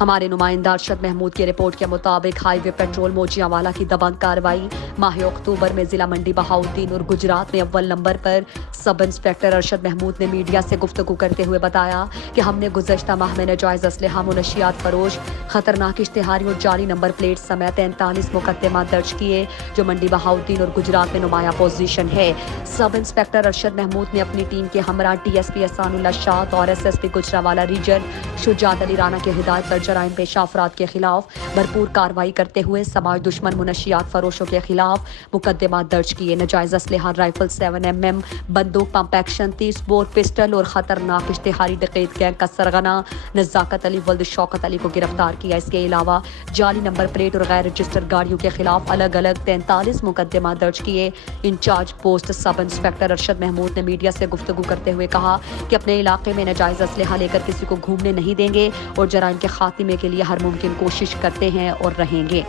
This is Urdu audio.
ہمارے نمائندہ ارشد محمود کی رپورٹ کے مطابق ہائی وے پیٹرول موچیاں کی دبنگ کارروائی ماہ اکتوبر میں ضلع منڈی بہاؤالدین اور گجرات میں اول نمبر پر سب انسپکٹر ارشد محمود نے میڈیا سے گفتگو کرتے ہوئے بتایا کہ ہم نے گزشتہ ماہ میں ناجائز اسلحہ منشیات فروش خطرناک اشتہاریوں اور جعلی نمبر پلیٹ سمیت 43 مقدمات درج کیے جو منڈی بہاؤالدین اور گجرات میں نمایاں پوزیشن ہے۔ سب انسپکٹر ارشد محمود نے اپنی ٹیم کے ہمراہ ٹی ایس پی احسان اللہ شاہ اور S S P Gujranwala region شجاعت علی رانا کی ہدایت پر جرائم پیشہ افراد کے خلاف بھرپور کارروائی کرتے ہوئے سماج دشمن منشیات فروشوں کے خلاف مقدمات درج کیے۔ ناجائز اسلحہ رائفل 7mm بندوق پمپ ایکشن 30 بور پسٹل اور خطرناک اشتہاری ڈکیت گینگ کا سرغنہ نزاکت علی ولد شوکت علی کو گرفتار کیا۔ اس کے علاوہ جعلی نمبر پلیٹ اور غیر رجسٹرڈ گاڑیوں کے خلاف الگ الگ 43 مقدمات درج کیے۔ انچارج پوسٹ سب انسپکٹر ارشد محمود نے میڈیا سے گفتگو کرتے ہوئے کہا کہ اپنے علاقے میں ناجائز اسلحہ لے کر کسی کو گھومنے نہیں دیں گے اور جرائم کے خاتمے کے لیے ہر ممکن کوشش کرتے ہیں اور رہیں گے۔